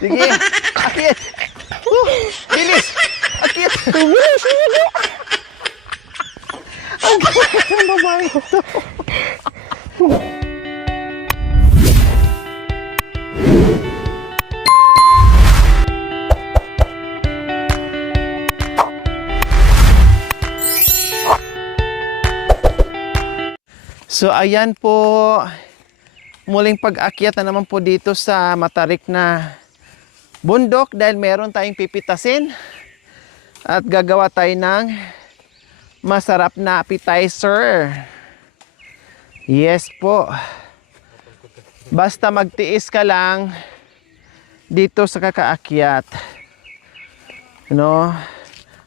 Sige, akit. Bilis. Akit. Bilis, sige. Ang babae ko to. So ayan po, muling pag-akyat na naman po dito sa matarik na bundok dahil meron tayong pipitasin at gagawa tayo ng masarap na appetizer. Yes po. Basta magtiis ka lang dito sa kakaakyat. No?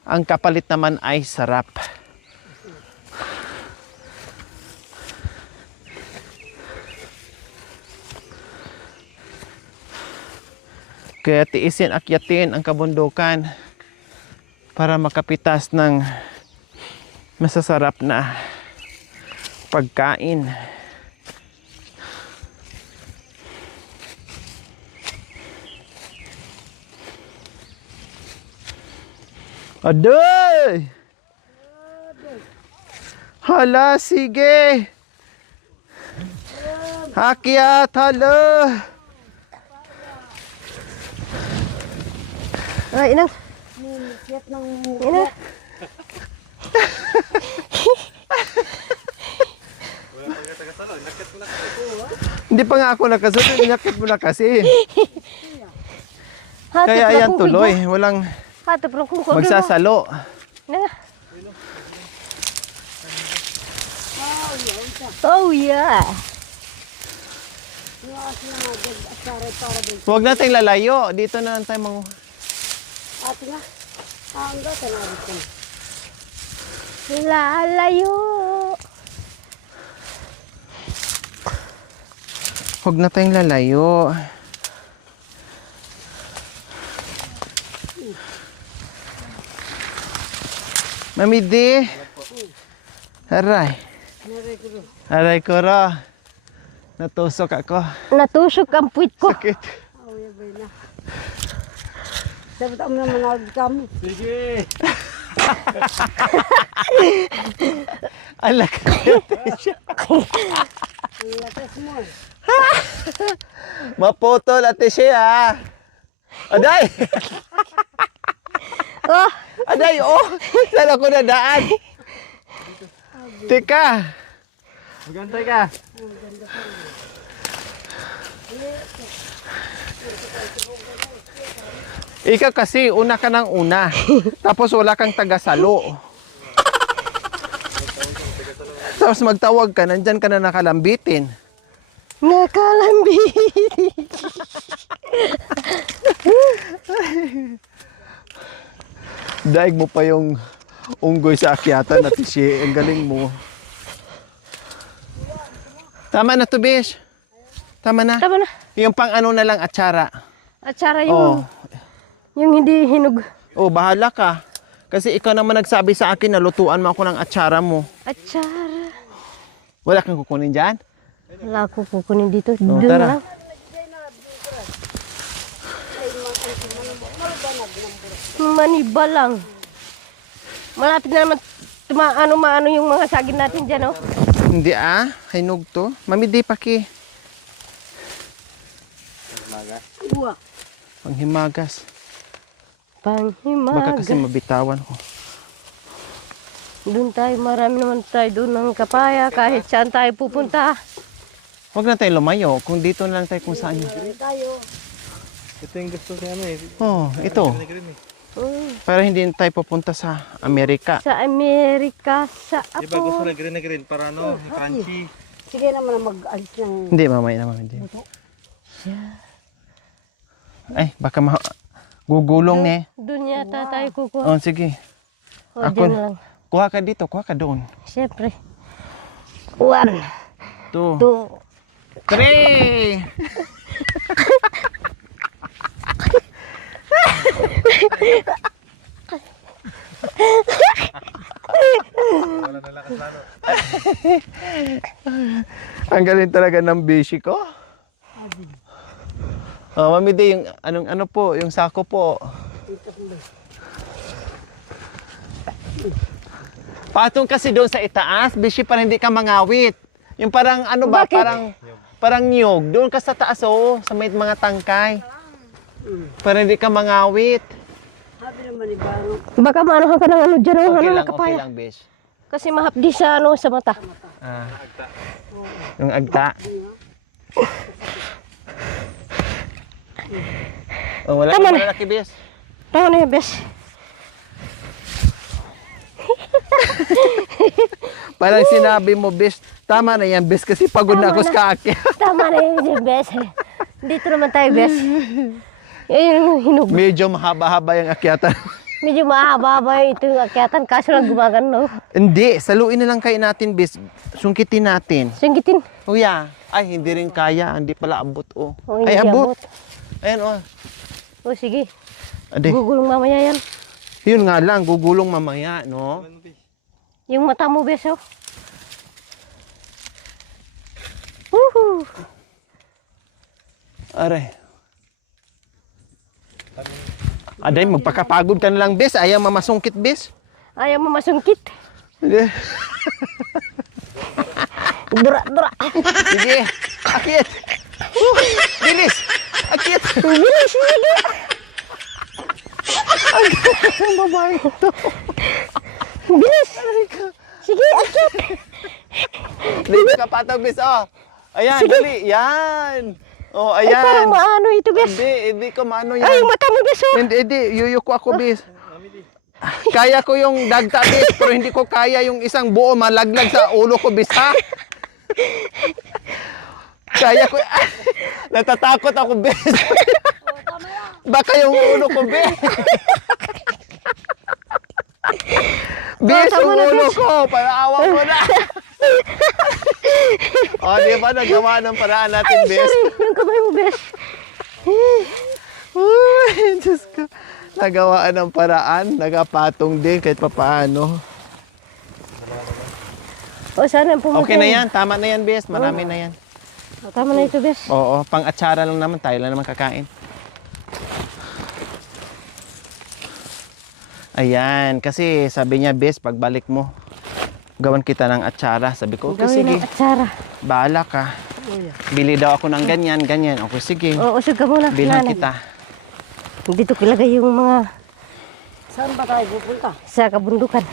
Ang kapalit naman ay sarap. Kaya tiisin, akyatin ang kabundukan para makapitas ng masasarap na pagkain. Aday! Hala, sige! Akyat, hala! Ay, inang. Inang. Hindi pa nga ako nakasunod, inakit mo na kasi. Kaya ayan tuloy, walang magsasalo. Oh yeah. Huwag nating lalayo, dito na lang tayo mga... Ate nga. Hanggang ka na dito. Lalayo. Huwag na tayong lalayo. Mami di. Aray. Aray ko ro. Natusok ako. Natusok ang puwit ko. Sakit. Dapat ang naman kami. Sige. Alak. Lakas mo. Maputol ate siya. Aday. Oh. Aday, oh. Saan ako nadaan? Teka. Magantay ka. Ikaw kasi, una ka ng una. Tapos wala kang tagasalo. Tapos magtawag ka, nandyan ka na nakalambitin. Nakalambitin. Daig mo pa yung unggoy sa akyatan at siya. Ang galing mo. Tama na to, Bish. Tama na. Tama na. Yung pang ano na lang, atsara. Atsara yung... Yung hindi hinog. Oh, bahala ka. Kasi ikaw naman nagsabi sa akin na lutuan mo ako ng atsara mo. Atsara. Wala kang kukunin dyan? Wala ko kukunin dito. Oh, Doon tara. lang. Maniba lang. Malapit na naman maano yung mga saging natin dyan, oh. Hindi hinog to. Mami, di paki. Buwa. Panghimagas. Panghimagas. Baka kasi mabitawan ko. Doon tayo, marami naman tayo doon ng kapaya. Kahit saan tayo pupunta. Huwag na tayo lumayo. Kung dito na lang tayo kung saan. Tayo. Ito yung gusto ko eh. Oh, ito. Para hindi na tayo pupunta sa Amerika. Sa Amerika, sa Di ba gusto Apo. na green para ano, crunchy. Sige naman mag-alis ng... Hindi, mamaya naman. Hindi. Ay, baka gugulong ne. Doon yata tayo kukuha. Oh, sige. O, Ako, dyan lang. kuha ka dito, kuha ka doon. Siyempre. 1, 2, 2. 3. Wala na lakas lalo. Ang galing talaga ng bishi ko. Oh, Mami D, yung ano po, yung sako po. Patong kasi doon sa itaas, bishi para hindi ka mangawit. Yung parang ano ba, Bakit? parang niyog. Doon ka sa taas, oh, sa may mga tangkay. Para hindi ka mangawit. Baka maanohan ka ng ano dyan, Okay ano, lang, kapaya. okay lang, bish. Kasi mahapdi sa ano, sa mata. Ah, yung agta. Oh, wala Tama ka na. malaki, bish. Tama na yun, bes. Parang sinabi mo, bish, tama na yan, bish, kasi pagod na Tama ako na. sa kaakyat. Tama na yun, bes. Dito naman tayo, bes. Yan yung hinug. Medyo mahaba-haba yung akyatan. Medyo mahaba-haba ito yung akyatan, kaso lang gumagano. Hindi, saluin na lang kayo natin, bish. Sungkitin natin. Singgitin. Kuya, ay, hindi rin kaya. Hindi pala abot, oh. Oh, Ay, hindi abot. abot. Ayan, oh. O sige, Ade. gugulong mamaya yan. Yun nga lang, gugulong mamaya, no? Yung mata mo, bes, oh. Woohoo! Aray. Aday, magpakapagod ka na lang, bes. Ayaw mamasungkit, bes. Ayaw mo masungkit. Hindi. Dura. Sige, akit. Bilis, akit. Bilis, sige. Ang babae ito. Bilis. Sige, akit. Dito ka patag, bes, oh. Ayan, dali, yan. Oh, Ay, parang ayan. maano ito, bes. Hindi ko maano yan. Ay, yung mata mo, bes, oh. Hindi, yuyuko ako, bis. Kaya ko yung dagta, bis, pero hindi ko kaya yung isang buo malaglag sa ulo ko, bis, ha? Kaya ko, natatakot ako, bis. Baka yung ulo ko, bis. Bis, Tama yung na, ulo bis. ko, paraawa ko na. O, di ba, nagawa ng paraan natin, Ay, bis? sorry. Yung kamay mo, bes. Uy, Diyos ko. Nagawaan ng paraan, nagapatong din kahit papaano. O, sana pumunta. Okay na yan, tama na yan, bes. Marami na yan. O, tama na ito, bes. Oo, pang-atsara lang naman, tayo lang naman kakain. Ayan, kasi sabi niya, bes, pagbalik mo, gawan kita ng atsara. Sabi ko, okay, Gawin sige, ng atsara. bahala ka. Bili daw ako ng ganyan, ganyan. Okay, sige, O, usog ka muna. bilhan nanay. kita. Dito kilagay yung mga Saan ba tayo pupunta? sa kabundukan.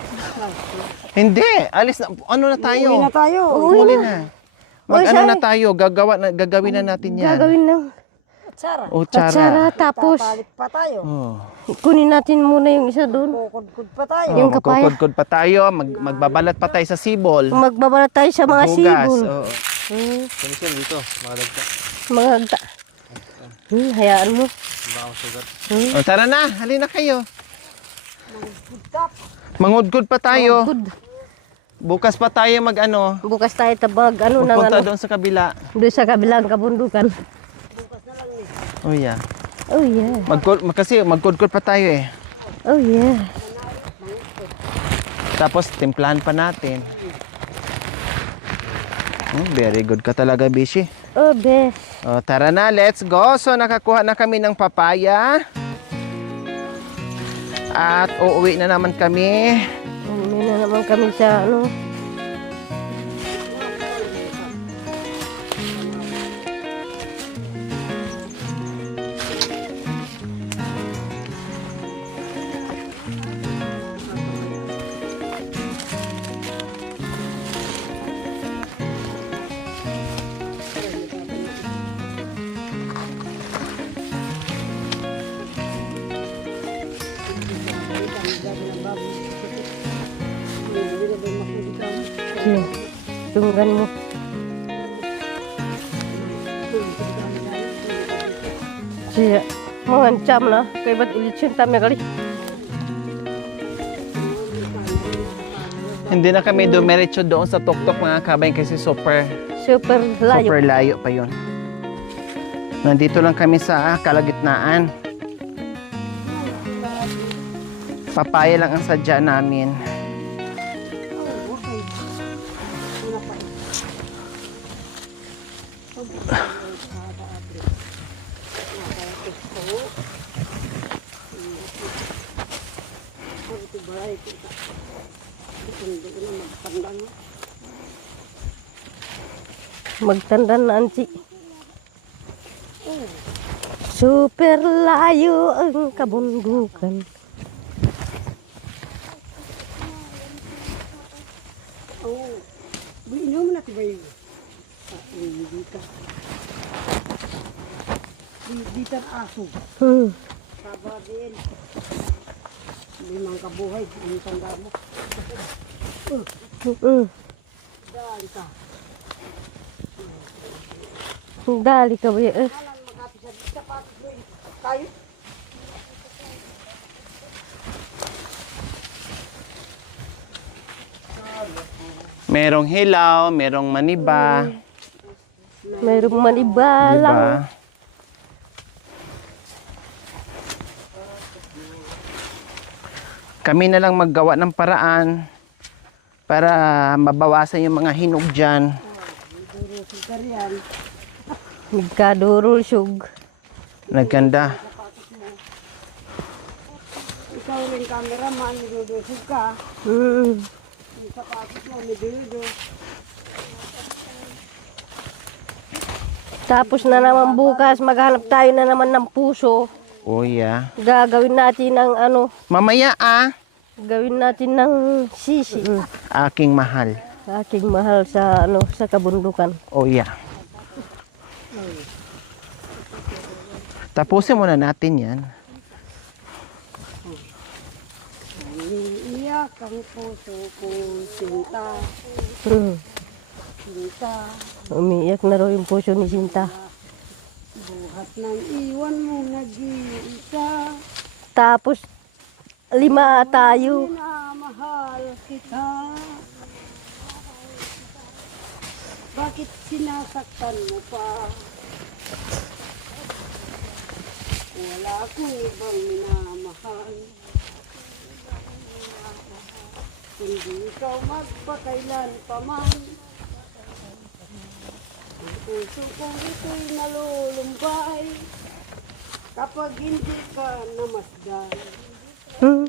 Hindi, alis na, ano na tayo? Uwi na tayo. Uli na. Mag Uy, ano sorry. na tayo, gagawin na natin yan. Gagawin ng Sara, O, atsara. tsara. Tapos, papalit pa tayo. Oh. kunin natin muna yung isa doon. Kukudkud pa tayo. Yung kapaya. Magkukudkod pa tayo, magbabalat pa tayo sa sibol. Magbabalat tayo sa mga Bugas, sibol. oo. Komisyon dito, mga dagta. Mga agta. Hayaan mo. Baka sugar. O, tara na, halina kayo. Mangudkod pa tayo. Good. Bukas pa tayo mag-ano, Bukas tayo tabag. Ano nang magpunta ano. doon sa kabila. Doon sa kabilang kabundukan. Oh yeah. Oh yeah. Kasi magkudkod pa tayo eh. Oh yeah. Tapos timplahan pa natin. Very good ka talaga, Bishi. Oh, best. O, tara na, let's go. So, nakakuha na kami ng papaya. At uuwi na naman kami. Umuwi na naman kami sa ano. Sige. Tunggan mo. Sige. Mangancam na. Kaya ba't ilitsyon tami kali? Hindi na kami dumiretso doon sa tuktok mga kabayan kasi super Super layo. layo pa yon. Nandito lang kami sa kalagitnaan. Papaya lang ang sadya namin. patay ko. Hindi ko na magpandang. Magtanda na, Ansi. Super layo ang kabundukan. Oo. Inom na tiba yun. Hindi ka. Hindi ka aso. Saba din. Limang kabuhay. Ang tanda mo. Daan ka. Dali ka ba yan? Alam magkapis sa sapatos mo. Tayo. Merong hilaw, merong maniba. Mayroong manibalang. Diba? Kami na lang maggawa ng paraan para mabawasan yung mga hinog dyan. Nagkadurol siyog. Naganda. Ikaw rin cameraman. Nidudusog ka. Mm. Yung sapatos mo. Nidudo. Tapos na naman bukas, maghanap tayo na naman ng puso. Oh yeah. Gagawin natin ng ano, Mamaya gawin natin ng sisi. aking mahal. Aking mahal sa ano, sa kabundukan. Oh yeah. Tapusin muna natin yan. Iiyak ang puso ko. Sinta. Mm. Sinta. Umiiyak na raw yung puso ni Sinta. Buhat ng iwan mo nag-iisa. Tapos 5 tayo. Minamahal kita. Bakit sinasaktan mo pa? Wala akong ibang minamahal. Hindi ikaw magpakailan pa man. Ang puso kong ito'y nalulumbay. Kapag hindi ka namasdan. Hmm.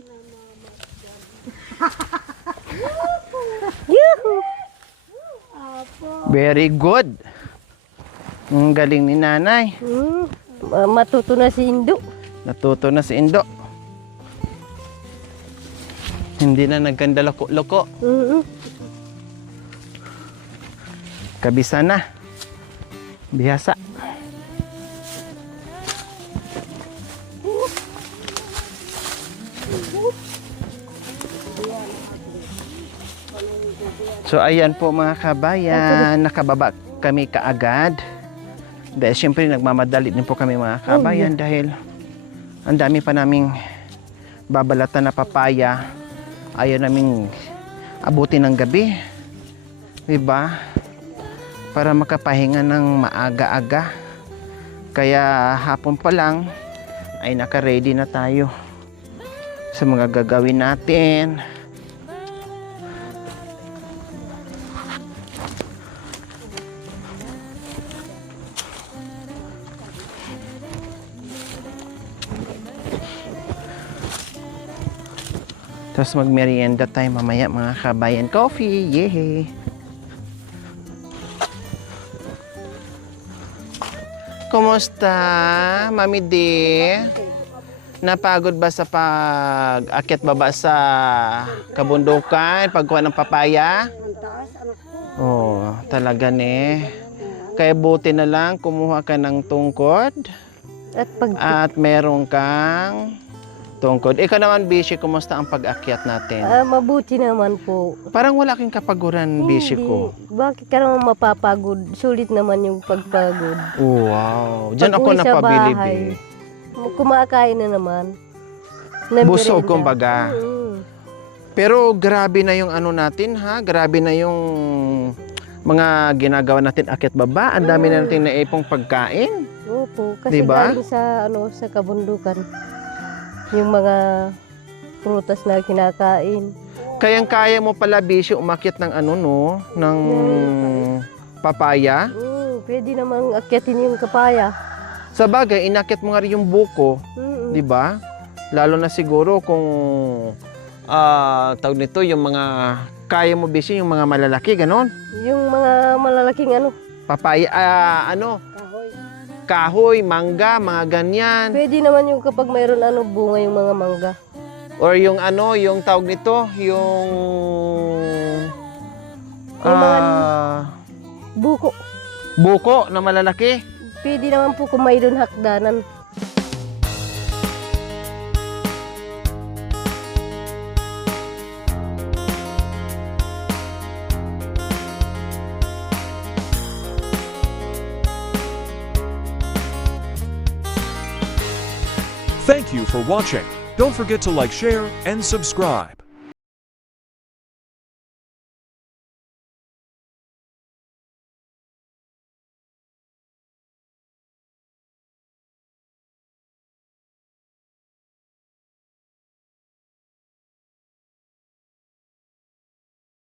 Yuhu! Very good. Ang galing ni nanay. Hmm. Matuto na si Indo. Natuto na si Indo. Hindi na nagkanda loko-loko. Kabisa na. Bihasa. So ayan po mga kabayan, nakababa kami kaagad. Dahil syempre nagmamadali din po kami mga kabayan dahil ang dami pa naming babalatan na papaya. Ayaw naming abutin ng gabi. Diba? Para makapahinga ng maaga-aga. Kaya hapon pa lang ay naka-ready na tayo sa mga gagawin natin. Tapos magmerienda tayo mamaya mga kabayan. Coffee! Yay! Kumusta, Mami D? Napagod ba sa pag-akyat baba sa kabundukan? Pagkuha ng papaya? Ang taas, anak ko. Oh, talaga ne. Kaya buti na lang kumuha ka ng tungkod At pag at meron kang tungkod. Ikaw naman, Bishi, kumusta ang pag-akyat natin? mabuti naman po. Parang wala kang kapaguran, Bishi ko. Bakit ka naman mapapagod? Sulit naman yung pagpagod. Wow. Diyan ako Pag-uwi sa napabilib bahay, eh. Kumakain na naman. Busog, Merienda. kumbaga. Pero grabe na yung ano natin ha. Grabe na yung mga ginagawa natin akyat baba. Ang dami na natin naipong pagkain. Opo, kasi Diba? galing sa ano sa kabundukan. Yung mga prutas na kinakain. Kayang-kaya mo pala, Bishi, umakyat ng ano no, ng papaya. Pwede namang akyatin yung kapaya. Sa bagay, inakyat mo nga rin yung buko, Mm-mm. di ba? Lalo na siguro kung tawag nito, yung mga kaya mo bisi, yung mga malalaki, ganon. Yung mga malalaking ano, Papaya, kahoy. kahoy, mangga, mga ganyan. Pwede naman yung kapag mayroon ano, bunga yung mga mangga. Or yung yung tawag nito, yung... Yung mga ah, buko. buko na malalaki. Pwede naman po kung mayroon hakdanan. Thank you for watching. Don't forget to like, share, and subscribe.